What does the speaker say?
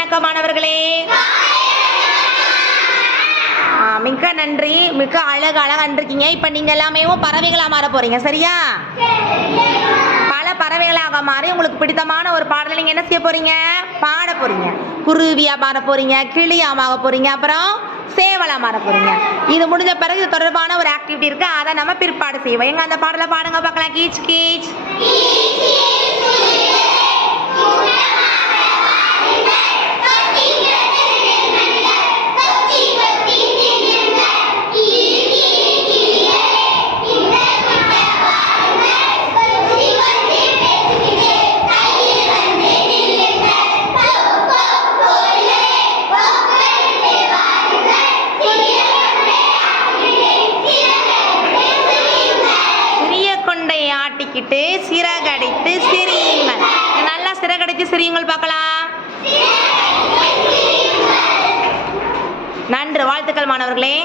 வணக்கம் மாணவர்களே. மிக்க நன்றி. மிக்க அழகாக இருக்கீங்க. இப்போ நீங்கள் எல்லாமே பறவைகளாக மாற போறீங்க. சரியா? பல பறவைகளாக மாறி உங்களுக்கு பிடித்தமான ஒரு பாடலை நீங்கள் என்ன செய்ய போறீங்க? பாட போறீங்க. குருவியா மாற போறீங்க, கிளியா மாற போறீங்க, அப்புறம் சேவலா மாற போறீங்க. இது முடிஞ்ச பிறகு இது தொடர்பான ஒரு ஆக்டிவிட்டி இருக்கு. அதை நம்ம பிற்பாடு செய்வோம். எங்க அந்த பாடலை பாடுங்க பார்க்கலாம். கீச் கீச். ஆட்டிக்கிட்டு சிறகடித்து சிரியுங்கள். நல்லா சிறகடித்து சிரியுங்கள் பார்க்கலாம். நன்று. வாழ்த்துக்கள் மாணவர்களே.